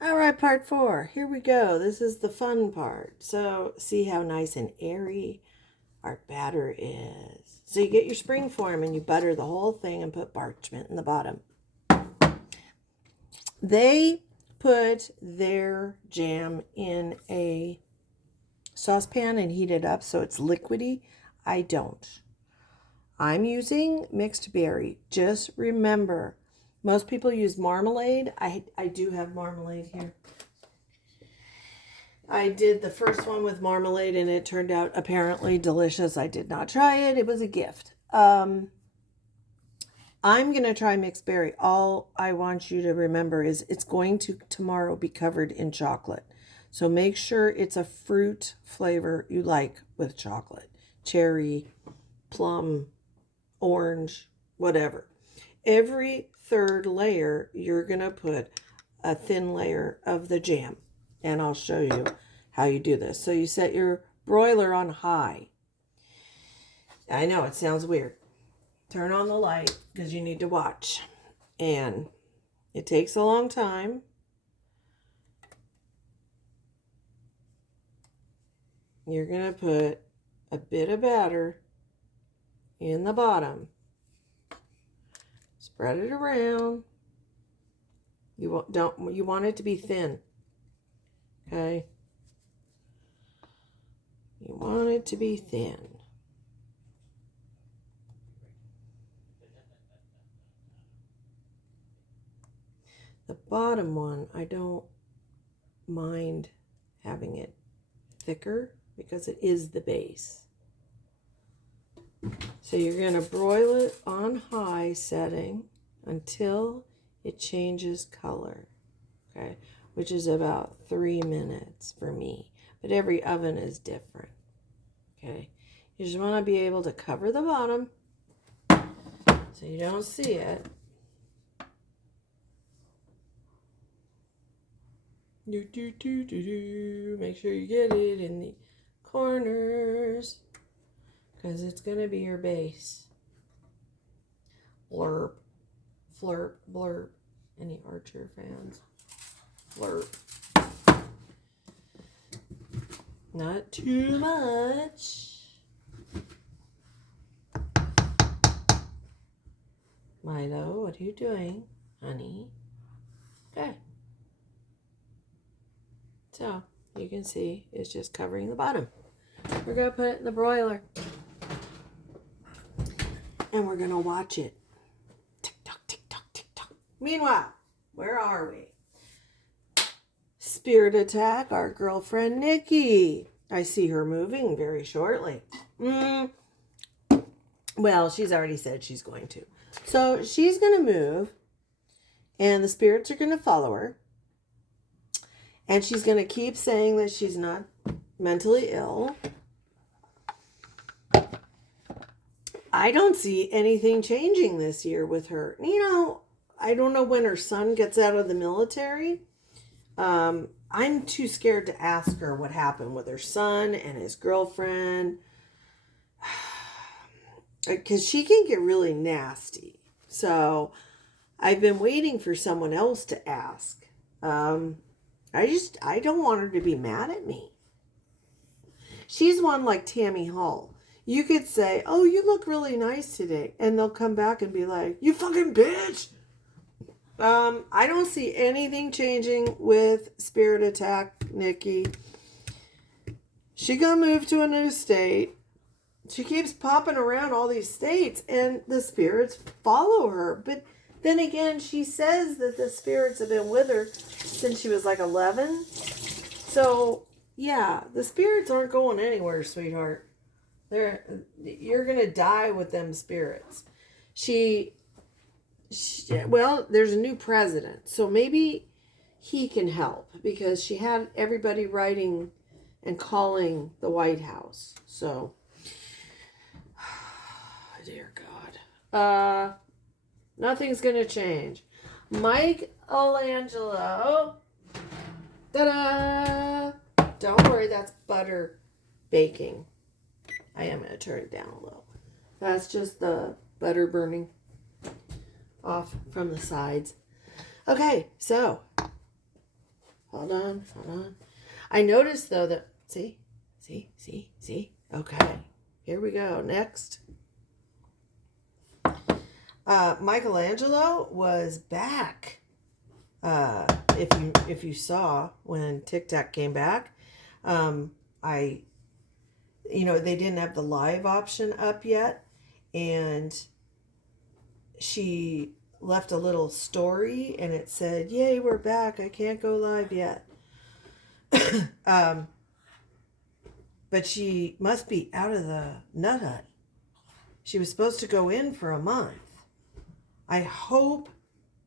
All right, part 4. Here we go. This is the fun part. So see how nice and airy our batter is. So you get your spring form and you butter the whole thing and put parchment in the bottom. They put their jam in a saucepan and heat it up so it's liquidy. I don't. I'm using mixed berry. Just remember, most people use marmalade. I do have marmalade here. I did the first one with marmalade and it turned out apparently delicious. I did not try it. It was a gift. I'm going to try mixed berry. All I want you to remember is it's going to tomorrow be covered in chocolate. So make sure it's a fruit flavor you like with chocolate. Cherry, plum, orange, whatever. Every third layer, you're going to put a thin layer of the jam. And I'll show you how you do this. So you set your broiler on high. I know it sounds weird. Turn on the light because you need to watch. And it takes a long time. You're going to put a bit of batter in the bottom. Spread it around. You want it to be thin. Okay? You want it to be thin. The bottom one, I don't mind having it thicker because it is the base. So you're going to broil it on high setting until it changes color, okay, which is about 3 minutes for me, but every oven is different, okay. You just want to be able to cover the bottom so you don't see it. Make sure you get it in the corners because it's going to be your base. Blurb, flirp, blurb. Any Archer fans? Blurb. Not too much. Milo, what are you doing, honey? Okay. So, you can see it's just covering the bottom. We're going to put it in the broiler. And we're going to watch it. Tick tock, tick tock, tick tock. Meanwhile, where are we? Spirit attack, our girlfriend Nikki. I see her moving very shortly. Well, she's already said she's going to. So she's going to move. And the spirits are going to follow her. And she's going to keep saying that she's not mentally ill. I don't see anything changing this year with her. You know, I don't know when her son gets out of the military. I'm too scared to ask her what happened with her son and his girlfriend. Because she can get really nasty. So I've been waiting for someone else to ask. I don't want her to be mad at me. She's one like Tammy Hall. You could say, oh, you look really nice today. And they'll come back and be like, you fucking bitch. I don't see anything changing with Spirit Attack, Nikki. She gonna move to a new state. She keeps popping around all these states and the spirits follow her. But then again, she says that the spirits have been with her since she was like 11. So, yeah, the spirits aren't going anywhere, sweetheart. You're going to die with them spirits. Well, there's a new president. So maybe he can help because she had everybody writing and calling the White House. So, dear God. Nothing's going to change. Mike+Angelo. Ta-da! Don't worry, that's butter baking. I am going to turn it down a little. That's just the butter burning off from the sides. Okay, so Hold on. I noticed though that, see. Okay, here we go. Next. Mike+Angelo was back. If you saw when TikTok came back, they didn't have the live option up yet, and she left a little story and it said, "Yay, we're back. I can't go live yet." But she must be out of the nut hut. She was supposed to go in for a month. I hope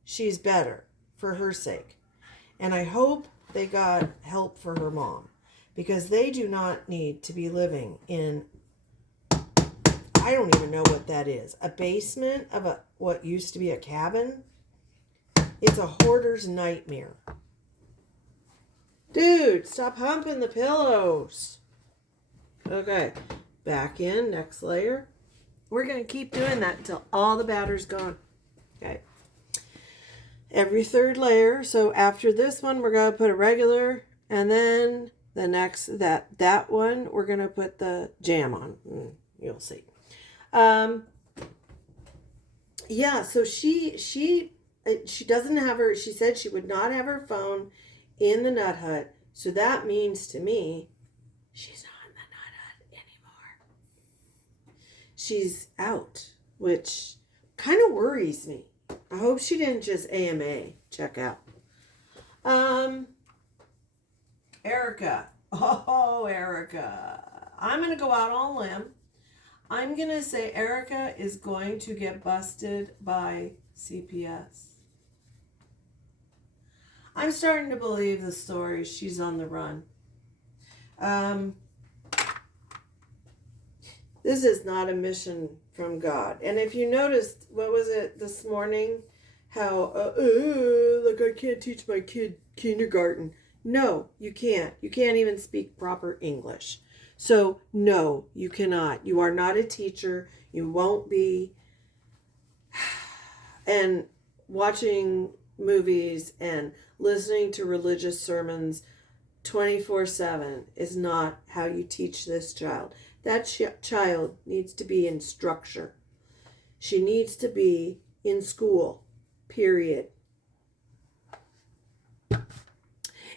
she's better for her sake. And I hope they got help for her mom, because they do not need to be living in, I don't even know what that is, a basement of what used to be a cabin. It's a hoarder's nightmare. Dude, stop humping the pillows. Okay, back in, next layer. We're going to keep doing that until all the batter's gone. Okay. Every third layer. So after this one, we're going to put a regular, and then the next, that one, we're going to put the jam on. You'll see. Yeah, so she doesn't have her, she said she would not have her phone in the nut hut. So that means to me, she's not in the nut hut anymore. She's out, which kind of worries me. I hope she didn't just AMA check out. Erica. Oh, Erica. I'm going to go out on a limb. I'm going to say Erica is going to get busted by CPS. I'm starting to believe the story. She's on the run. This is not a mission from God. And if you noticed, what was it this morning? How, like I can't teach my kid kindergarten. No, you can't. You can't even speak proper English. So, no, you cannot. You are not a teacher. You won't be. And watching movies and listening to religious sermons 24/7 is not how you teach this child. That child needs to be in structure. She needs to be in school, period.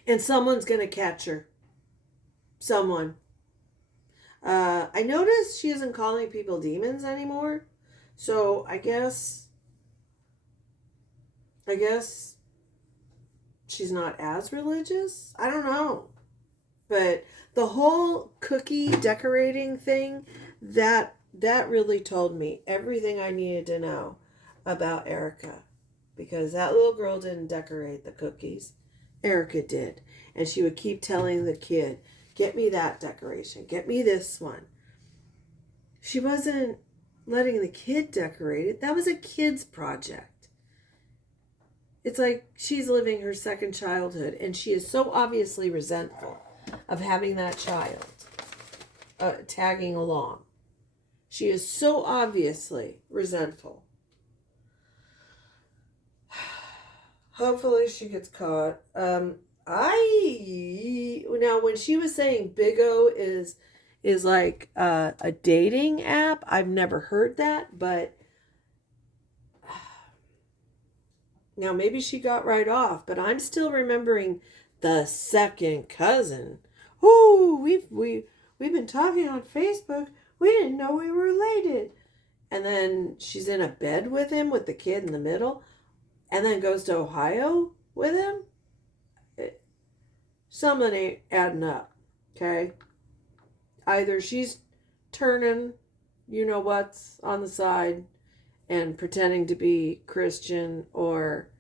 And someone's going to catch her. Someone. I noticed she isn't calling people demons anymore. So I guess she's not as religious. I don't know. But the whole cookie decorating thing, that really told me everything I needed to know about Erica. Because that little girl didn't decorate the cookies. Erica did. And she would keep telling the kid, get me that decoration. Get me this one. She wasn't letting the kid decorate it. That was a kid's project. It's like she's living her second childhood, and she is so obviously resentful of having that child tagging along. She is so obviously resentful. Hopefully she gets caught. Now when she was saying Big O is like a dating app, I've never heard that, but now maybe she got right off, but I'm still remembering the second cousin. Oh, we've been talking on Facebook. We didn't know we were related. And then she's in a bed with him with the kid in the middle, and then goes to Ohio with him. Something ain't adding up. Okay? Either she's turning, you know what's on the side and pretending to be Christian, or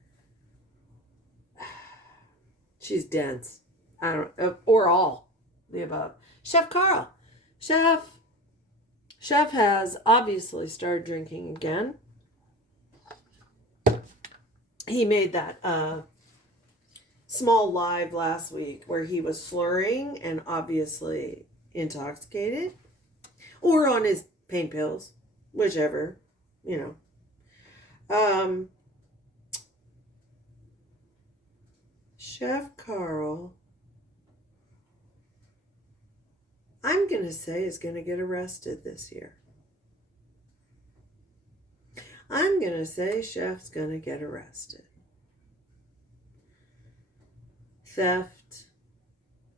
she's dense. I don't, or all the above. Chef Carl. Chef has obviously started drinking again. He made that small live last week where he was slurring and obviously intoxicated, or on his pain pills, whichever, you know. Chef Carl, I'm going to say, is going to get arrested this year. I'm going to say Chef's going to get arrested. Theft,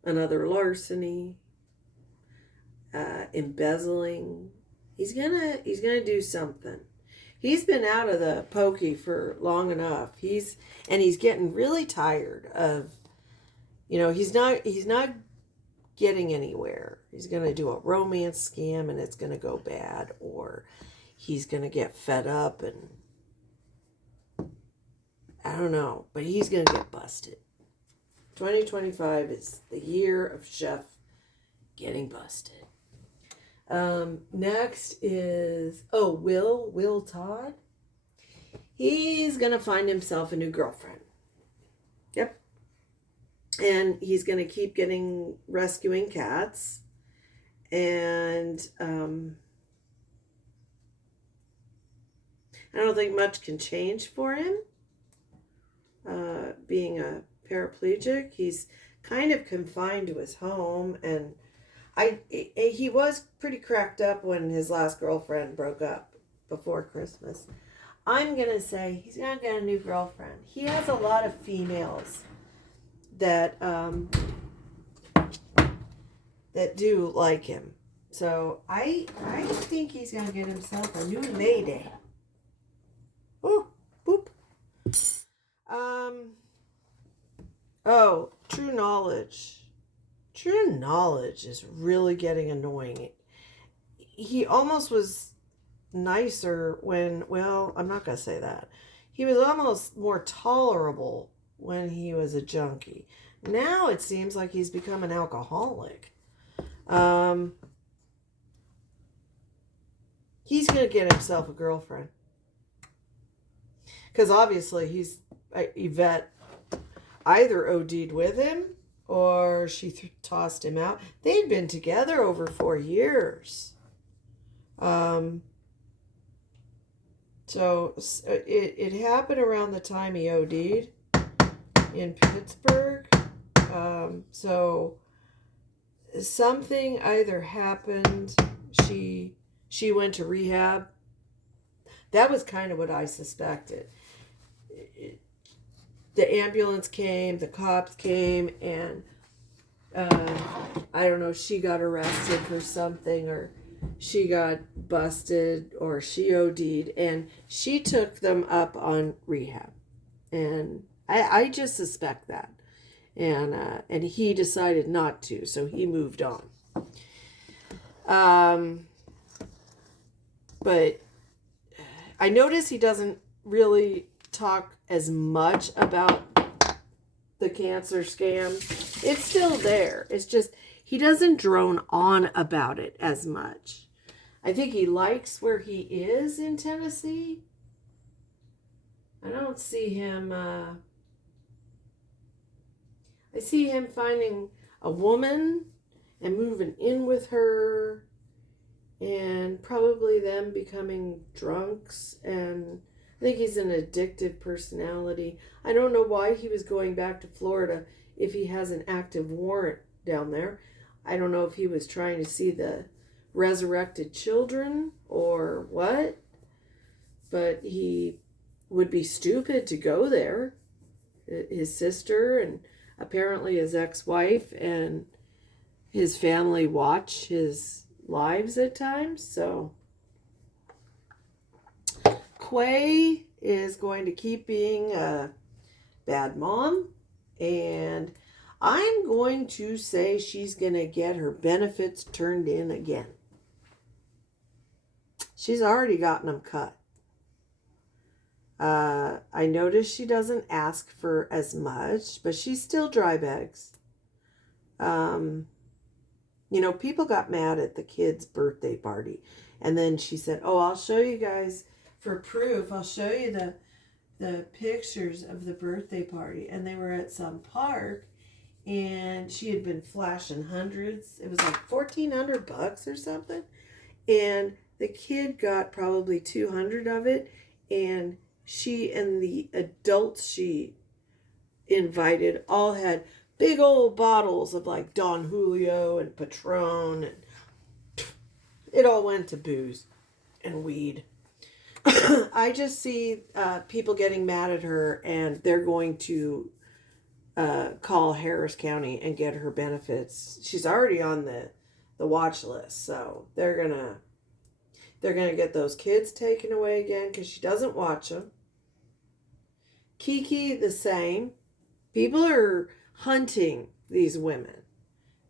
another larceny, embezzling. He's gonna do something. He's been out of the pokey for long enough. He's getting really tired of, he's not getting anywhere. He's gonna do a romance scam and it's gonna go bad, or he's gonna get fed up and I don't know, but he's gonna get busted. 2025 is the year of Chef getting busted. Next is, Will Todd. He's going to find himself a new girlfriend. Yep. And he's going to keep rescuing cats. And I don't think much can change for him. Being a paraplegic, he's kind of confined to his home, and he was pretty cracked up when his last girlfriend broke up before Christmas. I'm going to say he's going to get a new girlfriend. He has a lot of females that do like him. So I think he's going to get himself a new lady. Oh, boop. True Knowledge. True Knowledge is really getting annoying. He almost was nicer when, I'm not going to say that. He was almost more tolerable when he was a junkie. Now it seems like he's become an alcoholic. He's going to get himself a girlfriend. Because obviously Yvette either OD'd with him or she tossed him out. They'd been together over 4 years. So it happened around the time he OD'd in Pittsburgh. So something either happened, she went to rehab. That was kind of what I suspected. The ambulance came, the cops came, and I don't know, she got arrested for something, or she got busted, or she OD'd, and she took them up on rehab. And I just suspect that. And he decided not to, so he moved on. But I notice he doesn't really talk as much about the cancer scam. It's still there. It's just he doesn't drone on about it as much. I think he likes where he is in Tennessee. I don't see him... I see him finding a woman and moving in with her, and probably them becoming drunks, and I think he's an addictive personality. I don't know why he was going back to Florida if he has an active warrant down there. I don't know if he was trying to see the resurrected children or what, but he would be stupid to go there. His sister and apparently his ex-wife and his family watch his lives at times, so... Quay is going to keep being a bad mom, and I'm going to say she's going to get her benefits turned in again. She's already gotten them cut. I notice she doesn't ask for as much, but she's still dry bags. People got mad at the kid's birthday party, and then she said, I'll show you guys for proof. I'll show you the pictures of the birthday party. And they were at some park, and she had been flashing hundreds. It was like $1,400 or something. And the kid got probably 200 of it. And she and the adults she invited all had big old bottles of like Don Julio and Patron, and it all went to booze and weed. I just see people getting mad at her, and they're going to call Harris County and get her benefits. She's already on the watch list, so they're gonna get those kids taken away again because she doesn't watch them. Kiki the same. People are hunting these women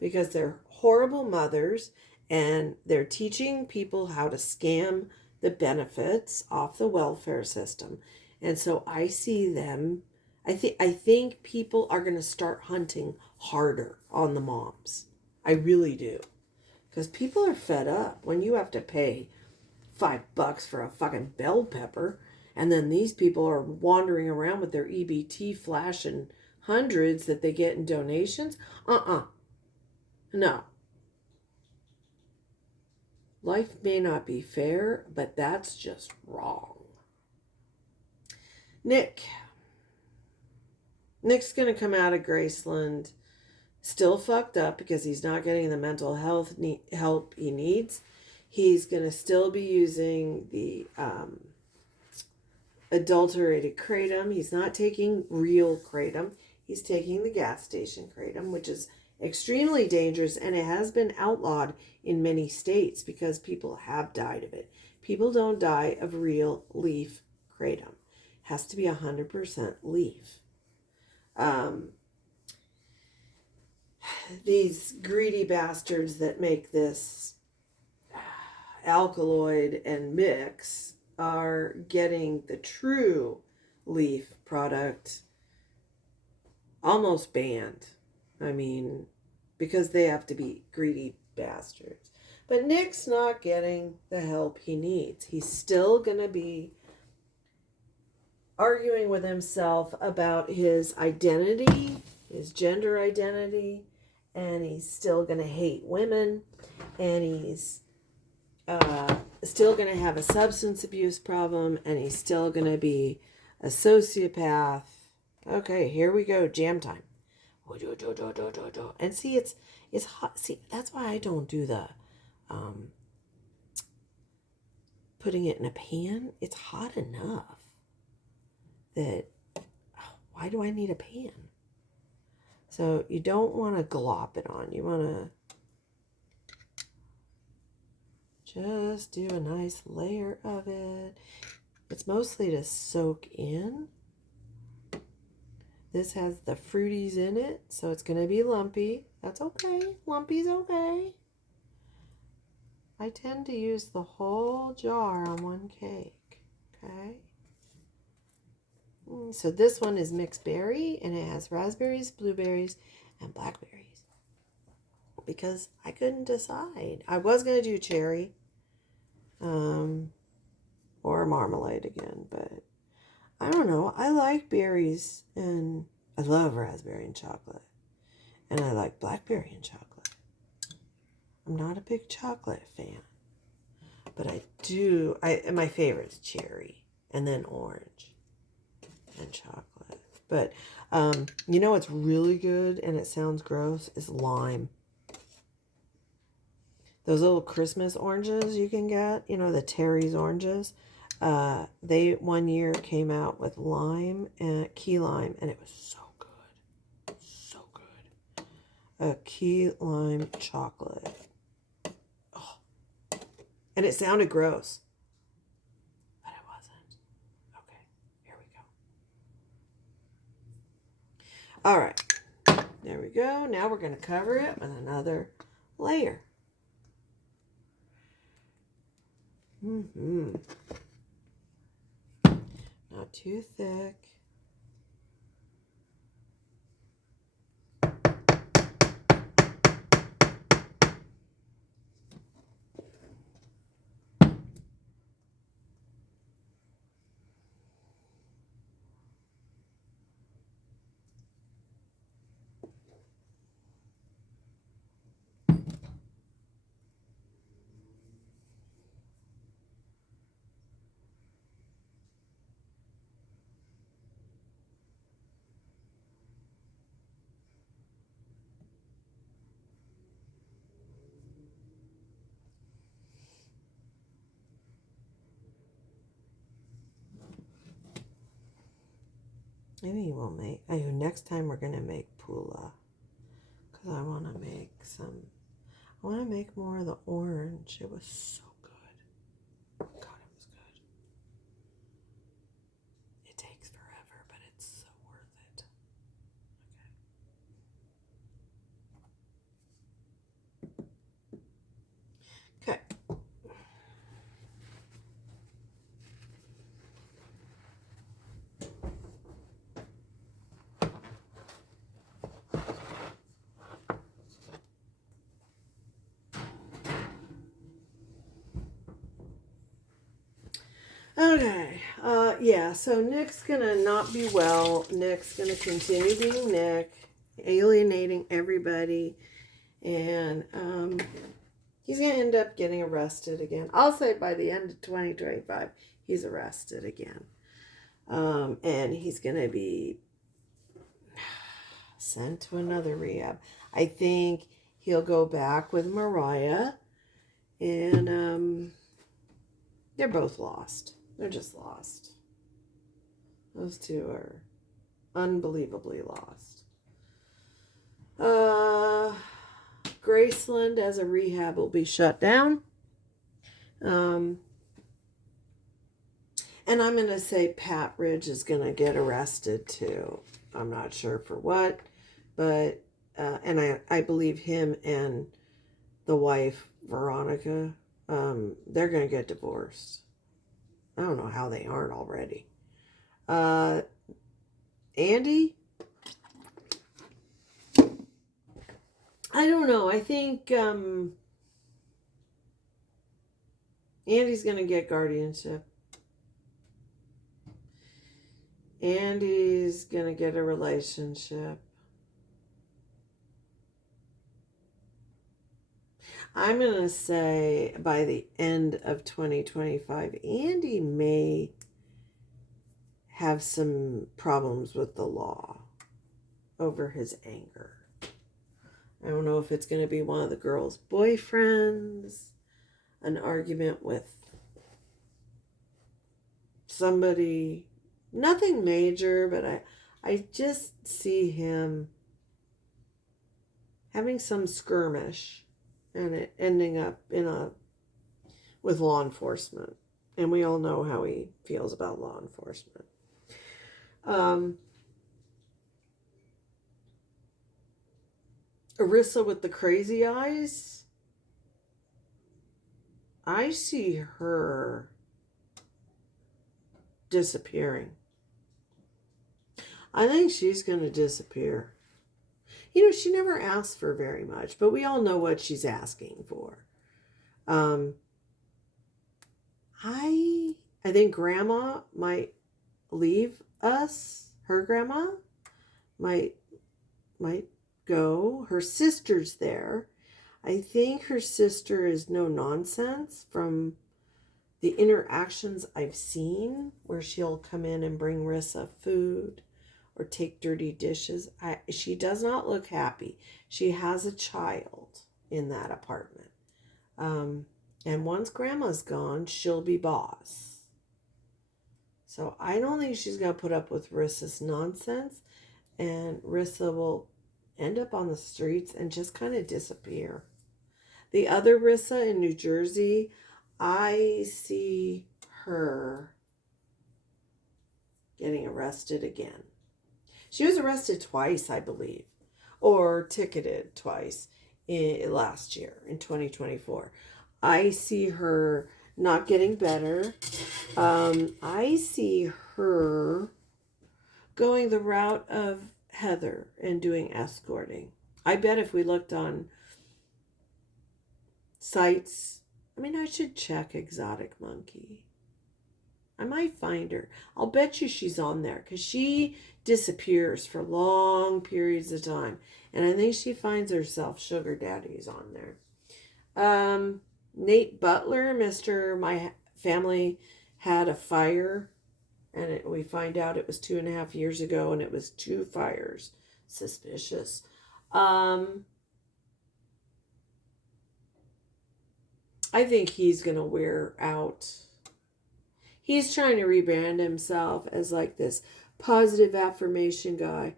because they're horrible mothers, and they're teaching people how to scam the benefits off the welfare system. And so I see them, I think people are going to start hunting harder on the moms. I really do. Because people are fed up when you have to pay $5 for a fucking bell pepper, and then these people are wandering around with their EBT flashing hundreds that they get in donations. No. Life may not be fair, but that's just wrong. Nick's going to come out of Graceland still fucked up because he's not getting the mental health help he needs. He's going to still be using the adulterated kratom. He's not taking real kratom. He's taking the gas station kratom, which is extremely dangerous, and it has been outlawed in many states because people have died of it. People don't die of real leaf kratom. It has to be 100% leaf. These greedy bastards that make this alkaloid and mix are getting the true leaf product almost banned. I mean, because they have to be greedy bastards. But Nick's not getting the help he needs. He's still going to be arguing with himself about his identity, his gender identity, and he's still going to hate women, and he's still going to have a substance abuse problem, and he's still going to be a sociopath. Okay, here we go, jam time. And see, it's hot. See, that's why I don't do the putting it in a pan. It's hot enough that why do I need a pan? So you don't want to glop it on. You want to just do a nice layer of it. It's mostly to soak in. This has the fruities in it, so it's going to be lumpy. That's okay. Lumpy's okay. I tend to use the whole jar on one cake. Okay. So this one is mixed berry, and it has raspberries, blueberries, and blackberries. Because I couldn't decide. I was going to do cherry or marmalade again, but I don't know. I like berries, and I love raspberry and chocolate. And I like blackberry and chocolate. I'm not a big chocolate fan. But I do. My favorite is cherry, and then orange, and chocolate. But you know what's really good, and it sounds gross, is lime. Those little Christmas oranges you can get, you know, the Terry's oranges. They one year came out with lime and key lime, and it was so good. So good. A key lime chocolate. Oh. And it sounded gross. But it wasn't. Okay, here we go. All right. There we go. Now we're going to cover it with another layer. Not too thick. Maybe we'll make, next time we're going to make pula. Because I want to make I want to make more of the orange. It was so good. God, it was good. It takes forever, but it's so worth it. Okay. Okay, yeah, so Nick's gonna not be well. Nick's gonna continue being Nick, alienating everybody, and he's gonna end up getting arrested again. I'll say by the end of 2025, he's arrested again. And he's gonna be sent to another rehab. I think he'll go back with Mariah, and they're both lost. They're just lost. Those two are unbelievably lost. Graceland as a rehab will be shut down. And I'm going to say Pat Ridge is going to get arrested too. I'm not sure for what, but, and I believe him and the wife, Veronica, they're going to get divorced. I don't know how they aren't already. Andy? I don't know. I think Andy's going to get guardianship. Andy's going to get a relationship. I'm going to say by the end of 2025, Andy may have some problems with the law over his anger. I don't know if it's going to be one of the girls' boyfriends, an argument with somebody, nothing major, but I just see him having some skirmish and it ending up with law enforcement. And we all know how he feels about law enforcement. Rissa with the crazy eyes. I see her disappearing. I think she's going to disappear. You know, she never asks for very much, but we all know what she's asking for. I think Grandma might leave us. Her grandma might go. Her sister's there. I think her sister is no nonsense from the interactions I've seen where she'll come in and bring Rissa food or take dirty dishes. She does not look happy. She has a child in that apartment. And once Grandma's gone, she'll be boss. So I don't think she's going to put up with Rissa's nonsense. And Rissa will end up on the streets and just kind of disappear. The other Rissa in New Jersey, I see her getting arrested again. She was arrested twice, I believe, or ticketed twice last year in 2024. I see her not getting better. I see her going the route of Heather and doing escorting. I bet if we looked on sites, I should check Exotic Monkey. I might find her. I'll bet you she's on there because she disappears for long periods of time. And I think she finds herself sugar daddies on there. Nate Butler, my family had a fire. And we find out it was 2.5 years ago and it was 2 fires. Suspicious. I think he's going to wear out. He's trying to rebrand himself as like this positive affirmation guy.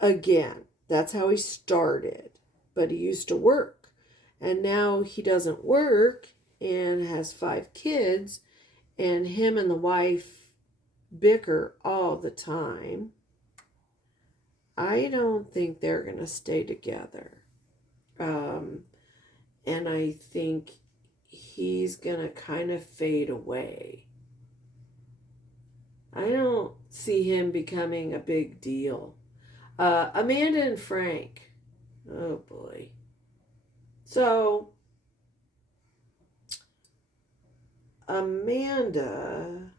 Again, that's how he started. But he used to work. And now he doesn't work and has 5 kids. And him and the wife bicker all the time. I don't think they're going to stay together. And I think he's going to kind of fade away. I don't see him becoming a big deal. Amanda and Frank. Oh, boy. So, Amanda...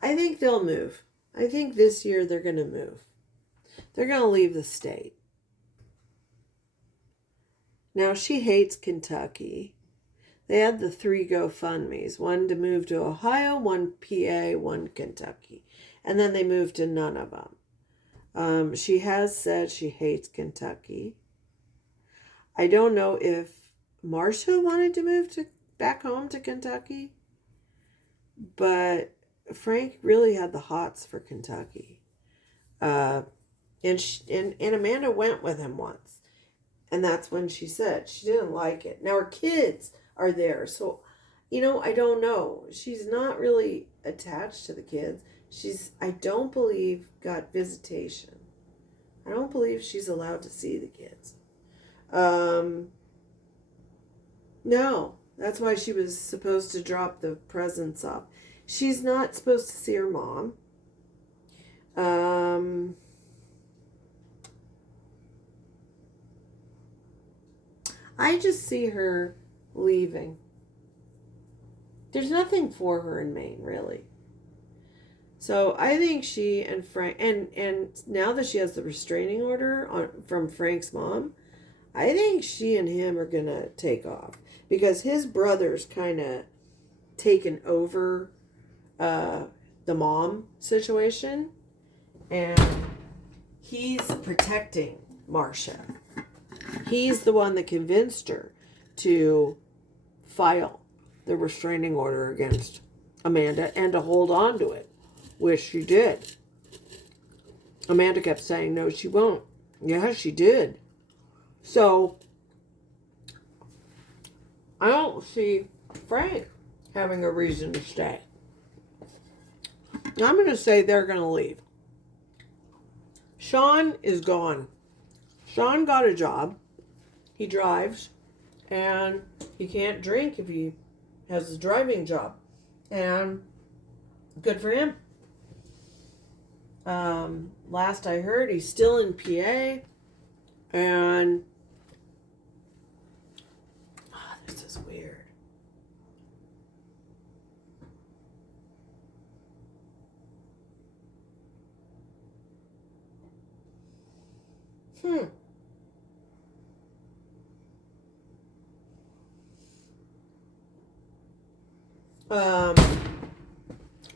I think they'll move. I think this year they're going to move. They're going to leave the state. Now, she hates Kentucky. They had the 3 GoFundMes. One to move to Ohio, one PA, one Kentucky. And then they moved to none of them. She has said she hates Kentucky. I don't know if Marcia wanted to move back home to Kentucky. But Frank really had the hots for Kentucky. And Amanda went with him once. And that's when she said she didn't like it. Now her kids are there. So, I don't know. She's not really attached to the kids. I don't believe, got visitation. I don't believe she's allowed to see the kids. No. That's why she was supposed to drop the presents off. She's not supposed to see her mom. I just see her leaving. There's nothing for her in Maine, really. So I think she and Frank, and now that she has the restraining order from Frank's mom, I think she and him are going to take off. Because his brother's kind of taken over the mom situation, and he's protecting Marcia. He's the one that convinced her to file the restraining order against Amanda and to hold on to it, which she did. Amanda kept saying, no, she won't. Yeah, she did. So, I don't see Frank having a reason to stay. I'm going to say they're going to leave. Shawn is gone. Shawn got a job. He drives. And he can't drink if he has a driving job. And good for him. Last I heard, he's still in PA. And this is weird.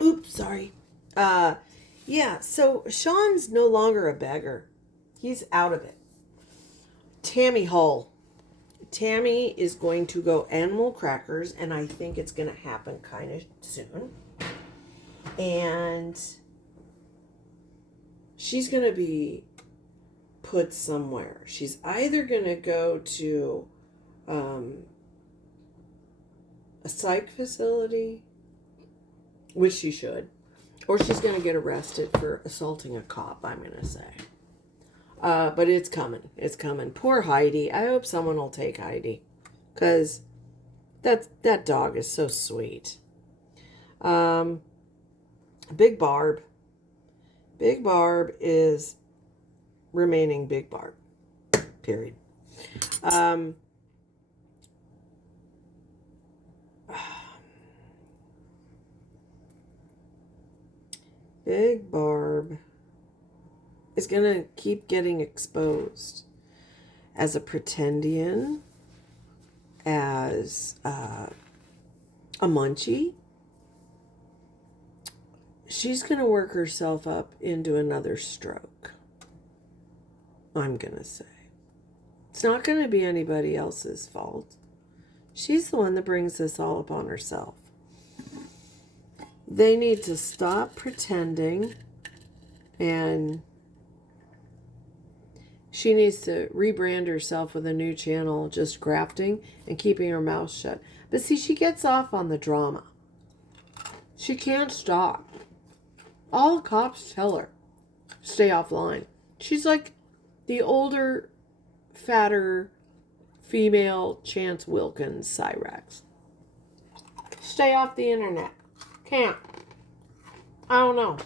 Oops, sorry. Yeah, so Shawn's no longer a beggar. He's out of it. Tammy Hull. Tammy is going to go Animal Crackers, and I think it's going to happen kind of soon. And she's going to be put somewhere. She's either going to go to a psych facility, which she should, or she's going to get arrested for assaulting a cop, I'm going to say. But it's coming. It's coming. Poor Heidi. I hope someone will take Heidi, because that dog is so sweet. Big Barb. Big Barb is remaining Big Barb. Period. Big Barb is going to keep getting exposed as a pretendian, as a munchie. She's going to work herself up into another stroke, I'm going to say. It's not going to be anybody else's fault. She's the one that brings this all upon herself. They need to stop pretending, and she needs to rebrand herself with a new channel, just grafting and keeping her mouth shut. But see, she gets off on the drama. She can't stop. All the cops tell her, stay offline. She's like the older, fatter, female Chance Wilkins Cyrex. Stay off the internet. Can't. I don't know.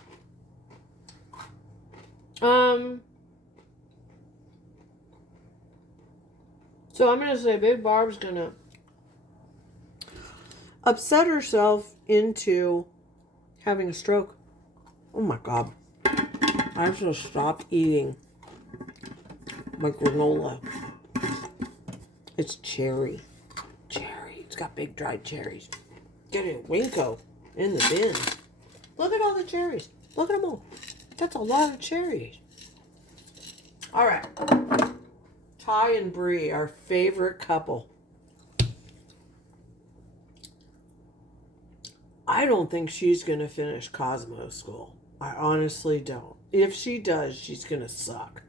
So I'm going to say Big Barb's going to upset herself into having a stroke. Oh my God. I have to stop eating my granola. It's cherry. Cherry. It's got big dried cherries. Get a Winko in the bin. Look at all the cherries. Look at them all. That's a lot of cherries. All right. Ty and Bree, our favorite couple. I don't think she's going to finish Cosmo School. I honestly don't. If she does, she's going to suck.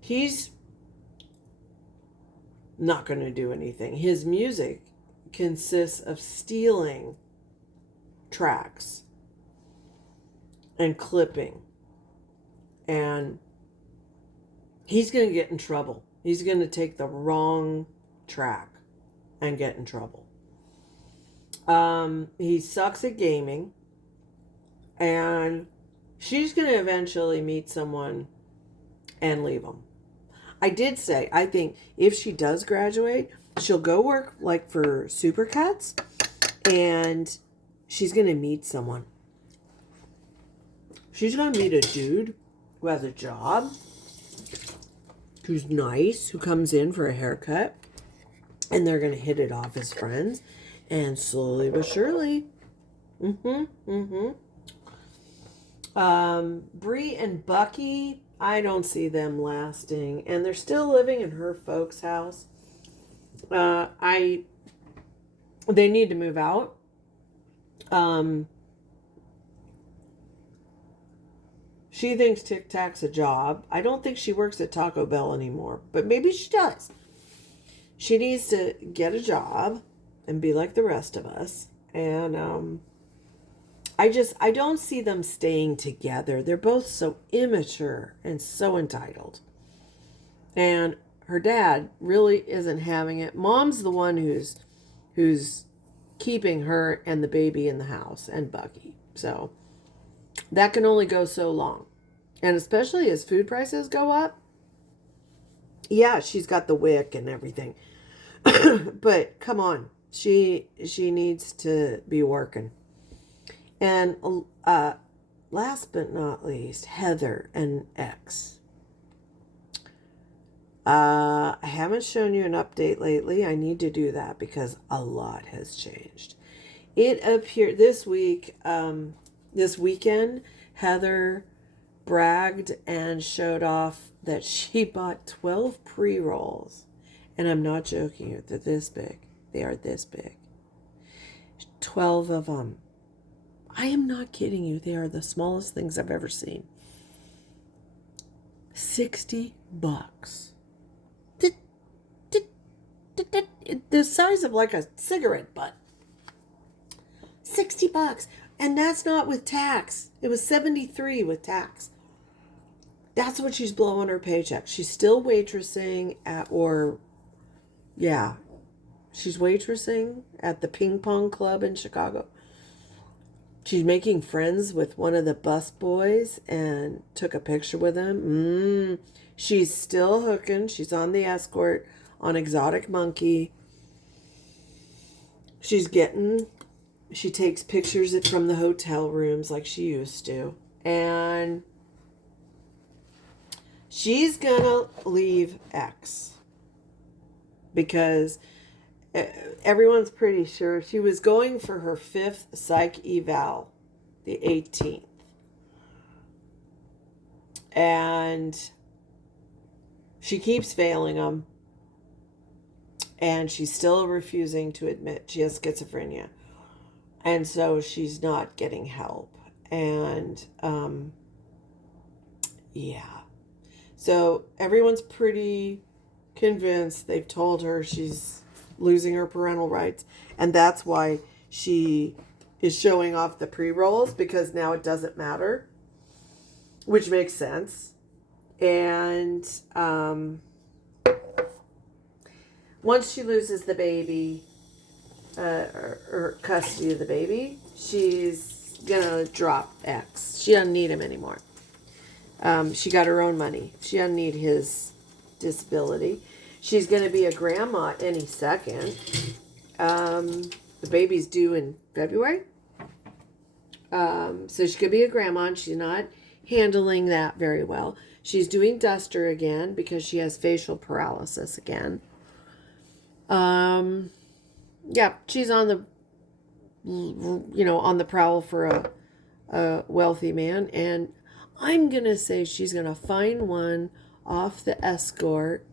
He's not going to do anything. His music consists of stealing tracks and clipping. And he's going to get in trouble. He's going to take the wrong track and get in trouble. He sucks at gaming. And she's going to eventually meet someone and leave him. I did say, I think if she does graduate, she'll go work like for Supercuts, and she's going to meet someone. She's going to meet a dude who has a job, who's nice, who comes in for a haircut, and they're going to hit it off as friends, and slowly but surely, Bree and Bucky, I don't see them lasting, and they're still living in her folks' house. They need to move out. She thinks Tic Tac's a job. I don't think she works at Taco Bell anymore, but maybe she does. She needs to get a job and be like the rest of us. And I don't see them staying together. They're both so immature and so entitled. And her dad really isn't having it. Mom's the one who's keeping her and the baby in the house, and Bucky. So that can only go so long. And especially as food prices go up. Yeah, she's got the wick and everything. But come on. She needs to be working. And last but not least, Heather and X. I haven't shown you an update lately. I need to do that because a lot has changed. It appeared this weekend, Heather bragged and showed off that she bought 12 pre-rolls. And I'm not joking, they're this big. They are this big. 12 of them. I am not kidding you. They are the smallest things I've ever seen. $60. The size of like a cigarette butt. $60. And that's not with tax. It was $73 with tax. That's what she's blowing her paycheck. She's still waitressing she's waitressing at the ping pong club in Chicago. She's making friends with one of the bus boys and took a picture with him. She's still hooking. She's on the escort on Exotic Monkey. She takes pictures from the hotel rooms like she used to. And she's gonna leave X because everyone's pretty sure she was going for her 5th psych eval, the 18th. And she keeps failing them. And she's still refusing to admit she has schizophrenia. And so she's not getting help. And, yeah. So everyone's pretty convinced. They've told her she's losing her parental rights. And that's why she is showing off the pre-rolls, because now it doesn't matter, which makes sense. And once she loses the baby, or custody of the baby, she's gonna drop X. She doesn't need him anymore. She got her own money. She doesn't need his disability. She's gonna be a grandma any second. The baby's due in February. So she could be a grandma, and she's not handling that very well. She's doing duster again because she has facial paralysis again. Yeah, she's on the, on the prowl for a wealthy man, and I'm going to say she's going to find one off the escort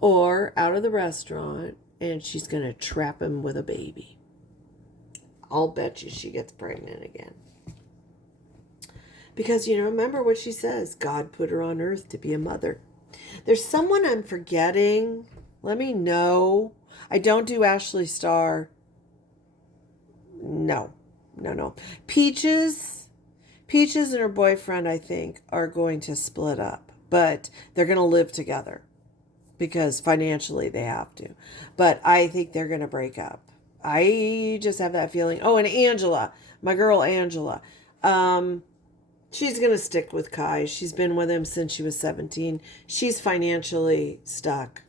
or out of the restaurant, and she's going to trap him with a baby. I'll bet you she gets pregnant again. Because, remember what she says. God put her on earth to be a mother. There's someone I'm forgetting. Let me know. I don't do Ashley Starr. No. Peaches and her boyfriend, I think, are going to split up. But they're going to live together. Because financially they have to. But I think they're going to break up. I just have that feeling. Oh, and Angela. My girl Angela. She's going to stick with Quay. She's been with him since she was 17. She's financially stuck.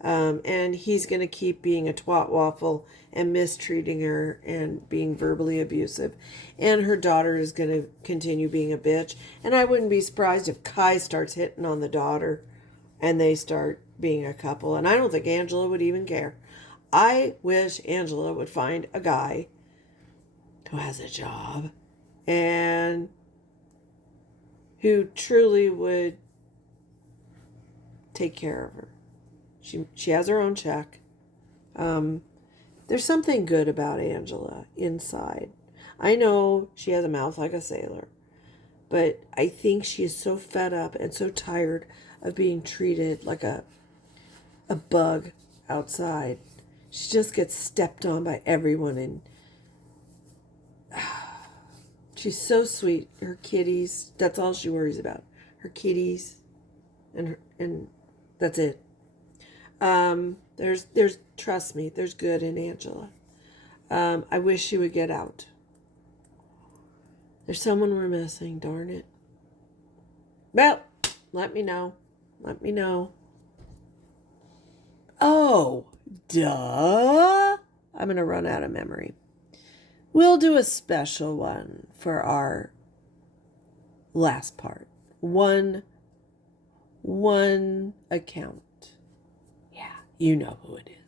And he's going to keep being a twat waffle and mistreating her and being verbally abusive. And her daughter is going to continue being a bitch. And I wouldn't be surprised if Quay starts hitting on the daughter and they start being a couple. And I don't think Angela would even care. I wish Angela would find a guy who has a job and who truly would take care of her. She has her own check. There's something good about Angela inside. I know she has a mouth like a sailor, but I think she is so fed up and so tired of being treated like a bug outside. She just gets stepped on by everyone, and she's so sweet. Her kitties, that's all she worries about. Her kitties, and that's it. There's trust me, there's good in Angela. I wish she would get out. There's someone we're missing, darn it. Well, let me know. Oh, duh. I'm going to run out of memory. We'll do a special one for our last part. One account. Yeah, you know who it is.